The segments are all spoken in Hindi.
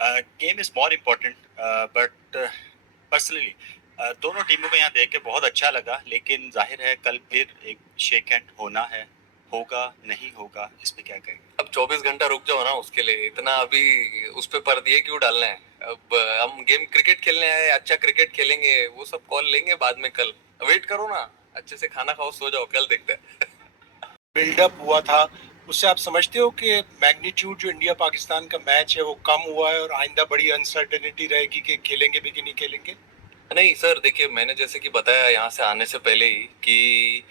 Game is more important but personally दोनों टीमों को यहाँ देख के बहुत अच्छा लगा, लेकिन जाहिर है कल फिर एक शेक हैंड होना है। होगा नहीं होगा इस पे क्या कहेंगे? अब 24 घंटा रुक जाओ ना, उसके लिए इतना अभी उस पे पर दिए क्यों डालना है? अब हम गेम क्रिकेट खेलने आए, अच्छा क्रिकेट खेलेंगे, वो सब कॉल लेंगे बाद में। कल वेट करो ना, अच्छे से खाना खाओ, सो जाओ, कल देखते हैं। बिल्डअप हुआ था, उससे आप समझते हो कि मैग्नीट्यूड जो इंडिया पाकिस्तान का मैच है वो कम हुआ है और आइंदा बड़ी अनसर्टेनिटी रहेगी कि खेलेंगे भी कि नहीं खेलेंगे? नहीं सर, देखिए मैंने जैसे कि बताया यहाँ से आने से पहले ही कि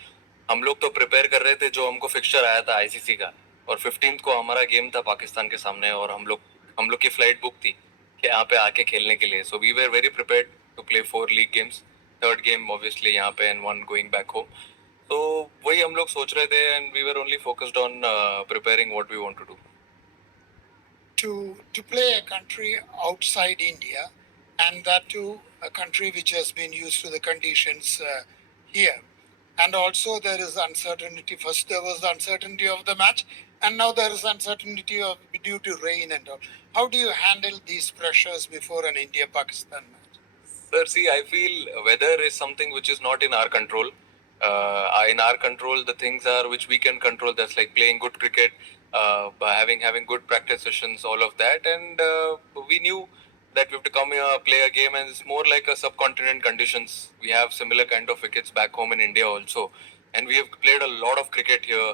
हम लोग तो प्रिपेयर कर रहे थे, जो हमको फिक्सचर आया था आईसीसी का, और 15th को हमारा गेम था पाकिस्तान के सामने, और हम लोग की फ्लाइट बुक थी कि यहाँ पे आके खेलने के लिए। So we were very prepared to play 4 league games, third game obviously यहाँ पे and one going back home. तो वही हम लोग सोच रहे थे and we were only focused on preparing what we want to do. To play a country outside India, and that too a country which has been used to the conditions here, and also there is uncertainty. First there was the uncertainty of the match, and now there is uncertainty of due to rain and all. How do you handle these pressures before an India-Pakistan match? Sir, see, I feel weather is something which is not in our control. In our control, the things are which we can control. That's like playing good cricket, by having good practice sessions, all of that. And we knew that we have to come here, play a game, and it's more like a subcontinent conditions. We have similar kind of wickets back home in India also, and we have played a lot of cricket here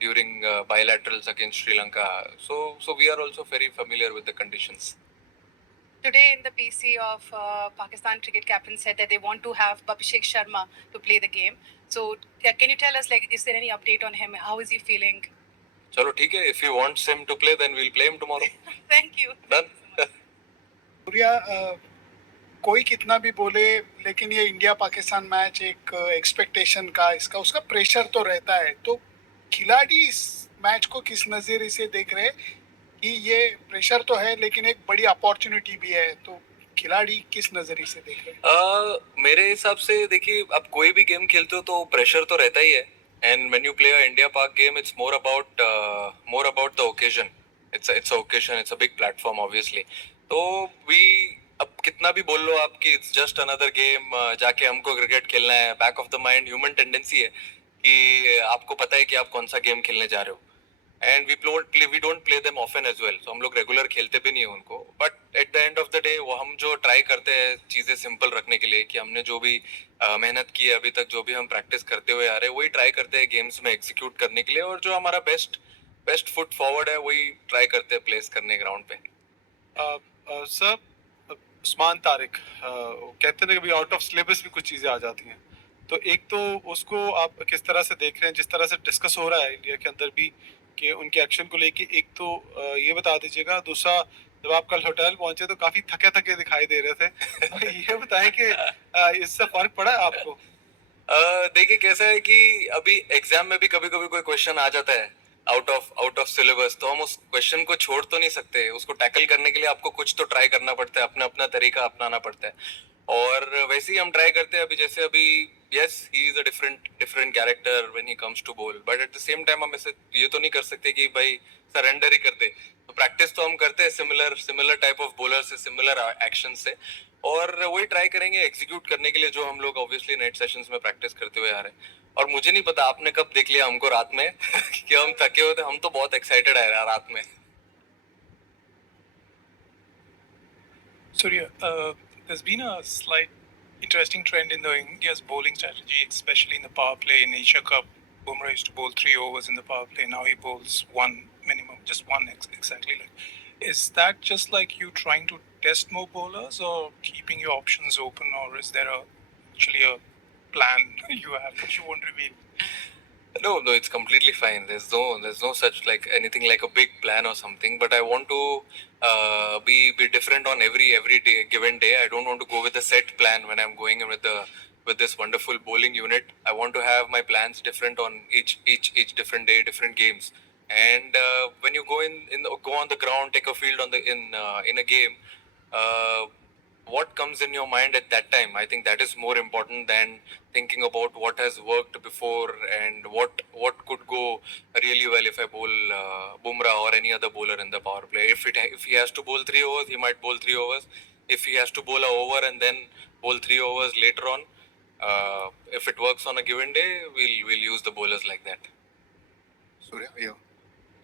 during bilaterals against Sri Lanka. So we are also very familiar with the conditions. Today in the PC of Pakistan cricket captain said that they want to have Abhishek Sharma to play the game. So can you tell us, like, is there any update on him? How is he feeling? चलो ठीक है, if he wants him to play, then we'll play him tomorrow. Thank you. Done. Surya, कोई कितना भी बोले लेकिन ये इंडिया पाकिस्तान मैच एक एक्सपेक्टेशन का, इसका उसका प्रेशर तो रहता है। तो खिलाड़ी इस मैच को किस नज़रिए से देख रहे हैं कि ये प्रेशर तो है लेकिन एक बड़ी अपॉर्चुनिटी भी है, तो खिलाड़ी किस नज़रिए से देख रहे हैं? मेरे हिसाब से देखिए, अब कोई भी गेम खेलते हो तो प्रेशर तो रहता ही है, and when you play a India Pak game, it's more about the occasion. It's a occasion, it's a big platform obviously. तो वी अब कितना भी बोल लो आप कि इट्स जस्ट अनदर गेम, जाके हमको क्रिकेट खेलना है, back of the mind human tendency है कि आपको पता है कि आप कौन सा गेम खेलने जा रहे हो, and we don't play them often as well. So हम लोग रेगुलर खेलते भी नहीं है उनको, but at the end of the day वो हम जो ट्राई करते हैं चीजें सिंपल रखने के लिए, कि हमने जो भी मेहनत की है अभी तक, जो भी हम प्रैक्टिस करते हुए आ रहे हैं, वही ट्राई करते हैं गेम्स में एग्जीक्यूट करने के लिए, और जो हमारा बेस्ट बेस्ट फुट फॉरवर्ड है वही ट्राई करते हैं प्लेस करने ग्राउंड पे। सर, उस्मान तारिक वो कहते हैं ना कि भाई आउट ऑफ सिलेबस भी कुछ चीज़ें आ जाती हैं, तो एक तो उसको आप किस तरह से देख रहे हैं, जिस तरह से डिस्कस हो रहा है इंडिया के अंदर भी कि उनके एक्शन को लेके, एक तो ये बता दीजिएगा। दूसरा, जब आप कल होटल पहुंचे तो काफी थके थके दिखाई दे रहे थे, तो ये बताएं कि इससे फर्क पड़ा है आपको? देखिए कैसा है कि अभी एग्जाम में भी कभी कभी कोई क्वेश्चन आ जाता है आउट ऑफ सिलेबस, तो हम उस क्वेश्चन को छोड़ तो नहीं सकते। उसको टैकल करने के लिए आपको कुछ तो ट्राई करना पड़ता है, अपना अपना तरीका अपनाना पड़ता है, और वैसे ही हम ट्राई करते हैं। अभी जैसे अभी yes, he is a different different character when he comes to ball, but at the same time हम ऐसे ये तो नहीं कर सकते कि भाई सरेंडर ही कर दे। तो प्रैक्टिस तो हम करते हैं similar similar type of bowler से, सिमिलर एक्शन से, और वही ट्राई करेंगे एग्जीक्यूट करने के लिए, जो हम लोग ऑब्वियसली नेट सेशंस में प्रैक्टिस करते हुए आ रहे हैं। और मुझे नहीं पता आपने कब देख लिया हमको रात में कि हम थके होते, हम तो बहुत एक्साइटेड है यार रात में। Surya, there's been a slight interesting trend in the India's bowling strategy, especially in the power play. In Asia Cup, Bumrah used to bowl 3 overs in the power play. Now he bowls one minimum, just one exactly. Is that just like you trying to test more bowlers, or keeping your options open, or is there actually a plan you have that you won't reveal? No, it's completely fine. There's no such like anything like a big plan or something. But I want to be different on every day, given day. I don't want to go with a set plan when I'm going in with this wonderful bowling unit. I want to have my plans different on each different day, different games. And when you go go on the ground, take a field in a game. what comes in your mind at that time. I think that is more important than thinking about what has worked before and what could go really well if I bowl Bumrah or any other bowler in the power play. If he has to bowl 3 overs, he might bowl 3 overs. If he has to bowl a over and then bowl 3 overs later on, if it works on a given day, we'll use the bowlers like that.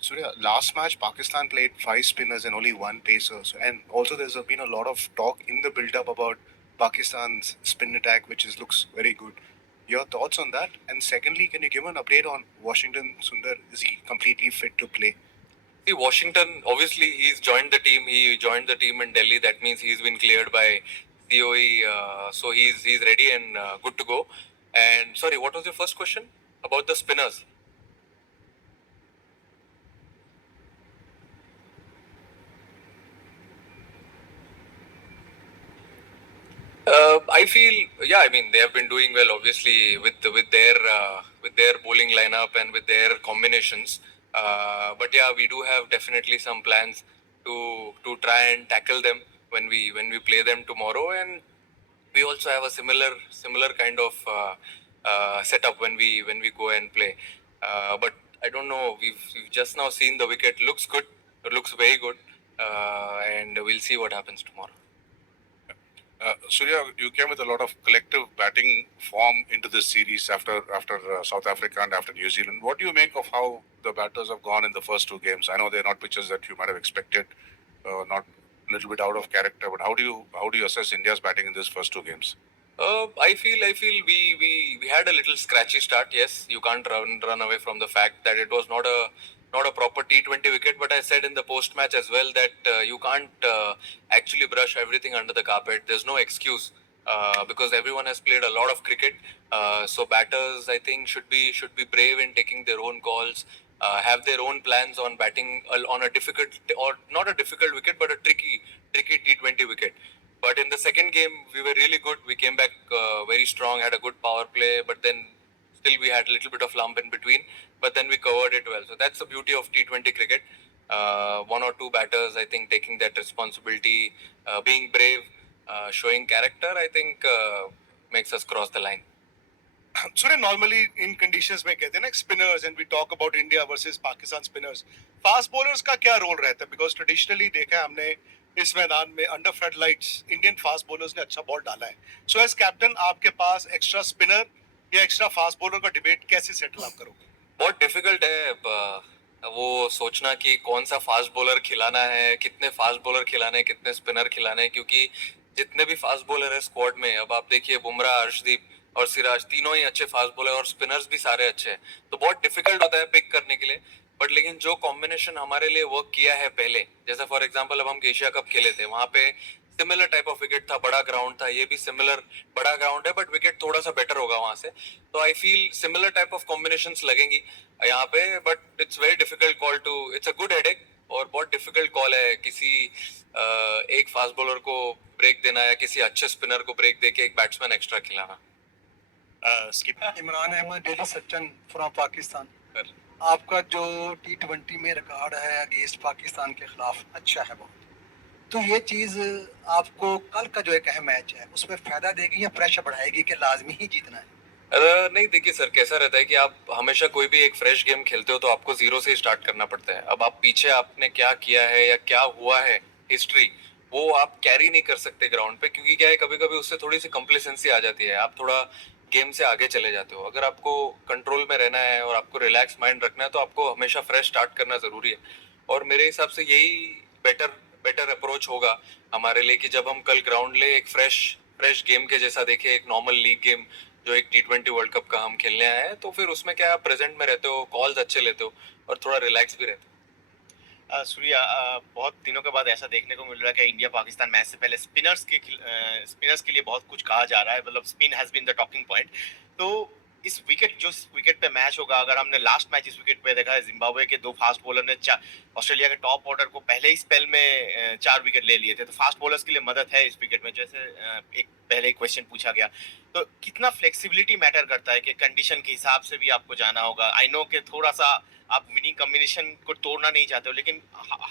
Surya, last match Pakistan played 5 spinners and only 1 pacer. And also there's been a lot of talk in the build-up about Pakistan's spin attack, which looks very good. Your thoughts on that? And secondly, can you give an update on Washington Sundar? Is he completely fit to play? See, Washington, obviously, he's joined the team. He joined the team in Delhi. That means he's been cleared by COE. So he's ready and good to go. And sorry, what was your first question about the spinners? I feel, yeah. I mean, they have been doing well, obviously, with their bowling lineup and with their combinations. But yeah, we do have definitely some plans to try and tackle them when we play them tomorrow, and we also have a similar kind of setup when we go and play. But I don't know. We've just now seen the wicket. Looks good. It looks very good, and we'll see what happens tomorrow. Surya, you came with a lot of collective batting form into this series after South Africa and after New Zealand. What do you make of how the batters have gone in the first 2 games? I know they're not pitches that you might have expected, not a little bit out of character. But how do you assess India's batting in these first 2 games? I feel we had a little scratchy start. Yes, you can't run away from the fact that it was not a proper T20 wicket. But I said in the post match as well that you can't actually brush everything under the carpet. There's no excuse because everyone has played a lot of cricket. So batters, I think, should be brave in taking their own calls. Have their own plans on batting on a difficult, or not a difficult wicket, but a tricky T20 wicket. But in the second game, we were really good. We came back very strong, had a good power play, but then still we had a little bit of lump in between. But then we covered it well. So that's the beauty of T20 cricket. 1 or 2 batters, I think, taking that responsibility, being brave, showing character, I think makes us cross the line. Surya, normally in conditions में कहते हैं ना spinners, and we talk about India versus Pakistan spinners. Fast bowlers का क्या role रहता है? Because traditionally देखा है हमने इस मैदान में under floodlights Indian fast bowlers ने अच्छा बॉल डाला है. So as captain आपके पास extra spinner या extra fast bowler का debate कैसे settle आप करोगे? बहुत डिफिकल्ट है वो सोचना कि कौन सा फास्ट बॉलर खिलाना है, कितने फास्ट बॉलर खिलाने हैं, कितने स्पिनर खिलाने हैं, क्योंकि जितने भी फास्ट बॉलर है स्क्वाड में, अब आप देखिए बुमराह, अर्शदीप और सिराज, तीनों ही अच्छे फास्ट बॉलर और स्पिनर्स भी सारे अच्छे हैं. तो बहुत डिफिकल्ट होता है पिक करने के लिए. बट लेकिन जो कॉम्बिनेशन हमारे लिए वर्क किया है पहले, जैसे फॉर एग्जांपल अब हम एशिया कप खेले थे, वहां पे सिमिलर टाइप ऑफ विकेट था, बड़ा ग्राउंड था, ये भी सिमिलर बड़ा ग्राउंड है, बट विकेट थोड़ा सा बेटर होगा वहां से. तो I feel similar type of combinations लगेंगी यहाँ पे. But it's very difficult call to, it's a good headache और बहुत डिफिकल्ट कॉल है किसी एक फास्ट बॉलर को ब्रेक देना या किसी अच्छे स्पिनर को ब्रेक देके एक बैट्समैन एक्स्ट्रा खिलाना. Imran Ahmed, daily Sachin from Pakistan. आपका जो T20 में रिकॉर्ड है अगेंस्ट पाकिस्तान के खिलाफ अच्छा है बहुत. तो ये चीज़ आपको कल का जो एक अहम मैच है उसमें फ़ायदा देगी या प्रेशर बढ़ाएगी कि लाजमी ही जीतना है? नहीं, देखिए सर, कैसा रहता है कि आप हमेशा कोई भी एक फ्रेश गेम खेलते हो तो आपको 0 से स्टार्ट करना पड़ता है. अब आप पीछे आपने क्या किया है या क्या हुआ है हिस्ट्री, वो आप कैरी नहीं कर सकते ग्राउंड पे, क्योंकि क्या है कभी कभी उससे थोड़ी सी कंप्लेसेंसी आ जाती है. आप थोड़ा गेम से आगे चले जाते हो. अगर आपको कंट्रोल में रहना है और आपको रिलैक्स माइंड रखना है तो आपको हमेशा फ्रेश स्टार्ट करना ज़रूरी है. और मेरे हिसाब से यही बेटर अप्रोच होगा हमारे लिए कि जब हम कल ग्राउंड ले एक फ्रेश गेम के जैसा देखें, एक नॉर्मल लीग गेम जो एक T20 वर्ल्ड कप का हम खेलने आए हैं, तो फिर उसमें क्या आप प्रेजेंट में रहते हो, कॉल्स अच्छे लेते हो और थोड़ा रिलैक्स भी रहते हो. सूर्या, बहुत दिनों के बाद ऐसा देखने को मिल रहा है कि इंडिया पाकिस्तान मैच से पहले स्पिनर्स के लिए बहुत कुछ कहा जा रहा है. मतलब spin has been the talking point. तो इस विकेट पे मैच होगा, अगर हमने लास्ट मैच इस विकेट पे देखा है, जिम्बाब्वे के 2 फास्ट बॉलर ने ऑस्ट्रेलिया के टॉप ऑर्डर को पहले ही स्पेल में 4 विकेट ले लिए थे. तो फास्ट बॉलर्स के लिए मदद है इस विकेट में. जैसे एक पहले क्वेश्चन पूछा गया, तो कितना फ्लेक्सिबिलिटी मैटर करता है कि कंडीशन के हिसाब से भी आपको जाना होगा. आई नो कि थोड़ा सा आप विनिंग कॉम्बिनेशन को तोड़ना नहीं चाहते हो, लेकिन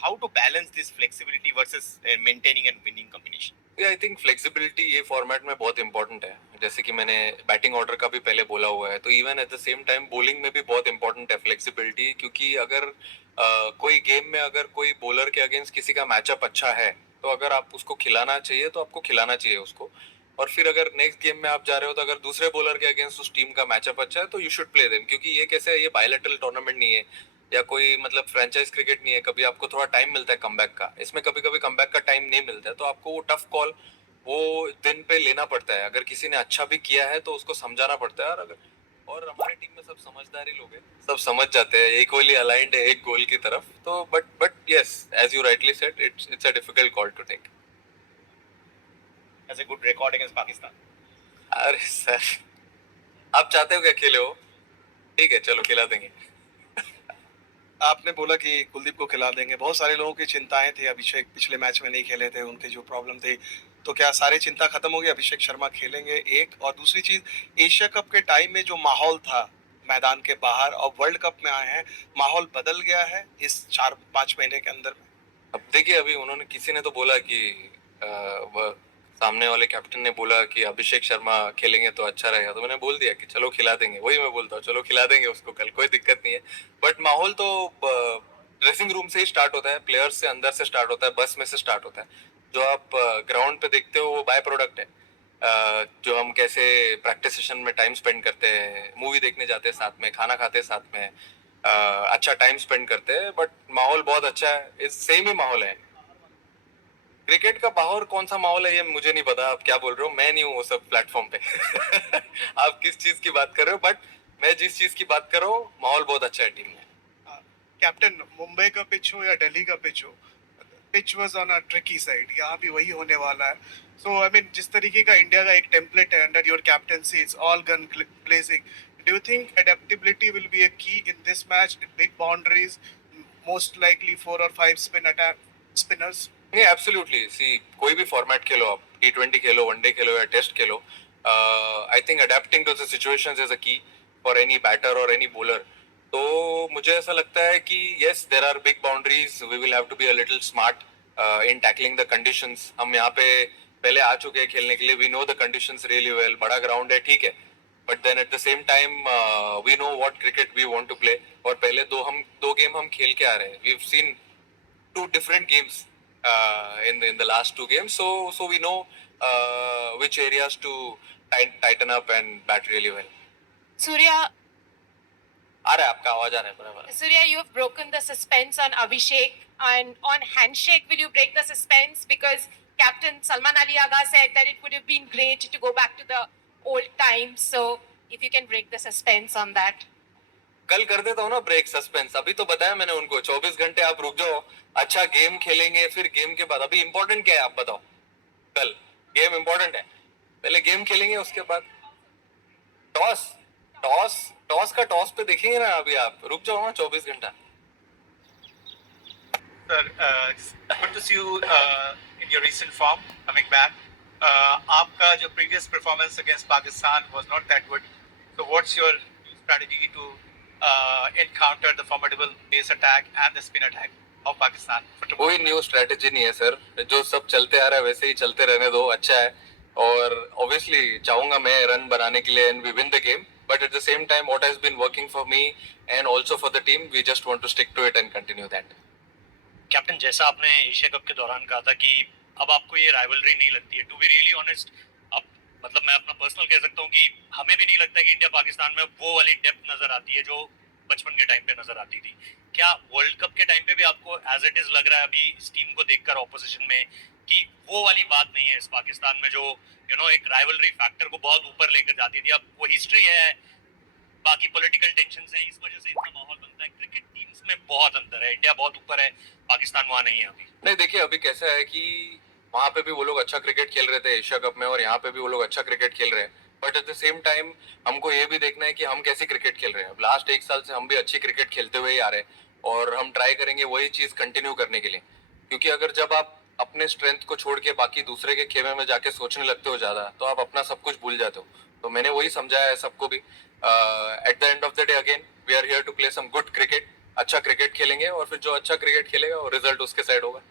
how to balance this flexibility versus maintaining and winning combination? I think flexibility ये फॉर्मेट में बहुत इंपॉर्टेंट है, जैसे कि मैंने बैटिंग ऑर्डर का भी पहले बोला हुआ है, तो even at the same time bowling में भी बहुत इंपॉर्टेंट है फ्लेक्सिबिलिटी, क्योंकि अगर कोई गेम में अगर कोई बॉलर के अगेंस्ट किसी का मैचअप अच्छा है, तो अगर आप उसको खिलाना चाहिए तो आपको खिलाना चाहिए उसको, और फिर अगर नेक्स्ट गेम में आप जा रहे हो तो अगर दूसरे बॉलर के अगेंस्ट उस टीम का मैचअप अच्छा है तो यू शुड प्ले देम, क्योंकि ये कैसे है, ये बायलैटरल टूर्नामेंट नहीं है या कोई मतलब फ्रेंचाइज क्रिकेट नहीं है, कभी आपको थोड़ा टाइम मिलता है कमबैक का, इसमें कभी कभी कमबैक का टाइम नहीं मिलता है, तो आपको वो टफ कॉल वो दिन पे लेना पड़ता है। अगर किसी ने अच्छा भी किया है तो उसको समझाना पड़ता है, और हमारी टीम में सब समझदारी लोग हैं, सब समझ जाते हैं, इक्वली अलाइंड है एक गोल की तरफ, तो but yes, as you rightly said, it's a difficult call to take. Has a good record against Pakistan. अरे सर, आप चाहते हो क्या खेले हो? ठीक है, चलो खिला देंगे। आपने बोला कि कुलदीप को खिला देंगे, बहुत सारे लोगों की चिंताएं थी, अभिषेक पिछले मैच में नहीं खेले थे, उनकी जो प्रॉब्लम थी, तो क्या सारी चिंता खत्म हो गई, अभिषेक शर्मा खेलेंगे? एक और दूसरी चीज, एशिया कप के टाइम में जो माहौल था मैदान के बाहर और वर्ल्ड कप में आए हैं, माहौल बदल गया है इस 4-5 महीने के अंदर में? अब देखिए, अभी उन्होंने किसी ने तो बोला कि वह सामने वाले कैप्टन ने बोला कि अभिषेक शर्मा खेलेंगे तो अच्छा रहेगा, तो मैंने बोल दिया कि चलो खिला देंगे, वही मैं बोलता हूँ, चलो खिला देंगे उसको कल, कोई दिक्कत नहीं है। बट माहौल तो ड्रेसिंग रूम से ही स्टार्ट होता है, प्लेयर्स से अंदर से स्टार्ट होता है, बस में से स्टार्ट होता है। जो आप ग्राउंड पे देखते हो वो बाय प्रोडक्ट है। जो हम कैसे प्रैक्टिस सेशन में टाइम स्पेंड करते हैं, मूवी देखने जाते हैं साथ में, खाना खाते हैं साथ में, अच्छा टाइम स्पेंड करते हैं, बट माहौल बहुत अच्छा है, इस सेम ही माहौल है। क्रिकेट का बाहर कौन सा माहौल है ये मुझे नहीं पता, आप क्या बोल रहे हो, मैं नहीं हूँ वो सब प्लेटफॉर्म पे। आप किस चीज की बात कर रहे हो, बट मैं जिस चीज की बात कर रहा हूँ, माहौल बहुत अच्छा है टीम में। कैप्टन, मुंबई का पिच हो या दिल्ली का पिच हो, pitch was on a tricky side, यहाँ भी वही होने वाला है। सो आई मीन, जिस तरीके का इंडिया का एक टेम्पलेट है under your captaincy, it's all gun blazing, do you think adaptability will be a key in this match, in big boundaries, most likely 4 और 5 स्पिन अटैक स्पिनर्स? नहीं, एब्सोल्युटली, सी कोई भी फॉर्मेट खेलो आप, T20 खेलो, वनडे खेलो या टेस्ट खेलो, I think adapting to the situations is a key for any batter और एनी बॉलर। तो मुझे ऐसा लगता है कि yes, there are big boundaries, we will have to be a little smart in tackling the conditions. हम यहाँ पे पहले आ चुके हैं खेलने के लिए, we know the conditions really well, बड़ा ग्राउंड है, ठीक है, but then at the same time we know what cricket we want to play, और पहले दो गेम हम खेल के आ रहे हैं, we have seen two different games in the last two games, so we know which areas to tighten up and bat really well. Surya, आ रहा है आपका आवाज, आ रहा है बराबर। Surya, you have broken the suspense on Abhishek, and on handshake, will you break the suspense? Because Captain Salman Ali Agha said that it would have been great to go back to the old times. So, if you can break the suspense on that. कल कर देता हूँ ना ब्रेक, सस्पेंस अभी तो बताया मैंने उनको, 24 घंटे आप रुक जाओ, अच्छा गेम खेलेंगे, फिर गेम के बाद अभी इंपॉर्टेंट क्या है आप बताओ? कल गेम इंपॉर्टेंट है, पहले गेम खेलेंगे, उसके बाद टॉस टॉस टॉस का टॉस पे देखेंगे ना, अभी आप रुक जाओ ना 24 घंटा। Sir, it's good to see you in your recent form coming back. आपका जो previous performance against Pakistan was not that good. So what's your strategy to encounter the formidable pace attack and the spin attack of Pakistan? कोई न्यू स्ट्रेटेजी नहीं है सर, जो सब चलते आ रहा है वैसे ही चलते रहने दो, अच्छा है, और ऑब्वियसली चाहूंगा मैं रन बनाने के लिए and we win the game, but at the same time what has been working for me and also for the team, we just want to stick to it and continue that. Captain, जैसा आपने एशिया कप के दौरान कहा था कि अब आपको ये राइवलरी नहीं लगती है, टू बी रियली ऑनेस्ट, अब मतलब मैं अपना पर्सनल कह सकता हूँ कि हमें भी नहीं लगता कि इंडिया पाकिस्तान में वो वाली डेप्थ नजर आती है जो बचपन के टाइम पे नजर आती थी। क्या वर्ल्ड कप के टाइम पे भी आपको एज इट इज लग रहा है अभी इस टीम को देखकर ऑपोजिशन में कि वो वाली बात नहीं है इस पाकिस्तान में जो एक राइवलरी फैक्टर को बहुत ऊपर लेकर जाती थी? अब वो हिस्ट्री है, बाकी पॉलिटिकल टेंशन है, इस वजह से इतना माहौल बनता है, क्रिकेट टीम्स में बहुत अंतर है, इंडिया बहुत ऊपर है, पाकिस्तान वहाँ नहीं है अभी। नहीं, देखिए अभी कैसा है कि वहाँ पे भी वो लोग अच्छा क्रिकेट खेल रहे थे एशिया कप में, और यहाँ पे भी वो लोग अच्छा क्रिकेट खेल रहे हैं, but at the same time हमको ये भी देखना है कि हम कैसी क्रिकेट खेल रहे हैं। अब लास्ट 1 साल से हम भी अच्छी क्रिकेट खेलते हुए ही आ रहे हैं, और हम ट्राई करेंगे वही चीज कंटिन्यू करने के लिए, क्योंकि अगर जब आप अपने स्ट्रेंथ को छोड़ के बाकी दूसरे के खेमे में जाके सोचने लगते हो ज्यादा, तो आप अपना सब कुछ भूल जाते हो। तो मैंने वही समझाया है सबको भी, at the end of the day again we are here to play some good cricket, अच्छा क्रिकेट खेलेंगे, और फिर जो अच्छा क्रिकेट खेलेगा वो रिजल्ट उसके साइड होगा।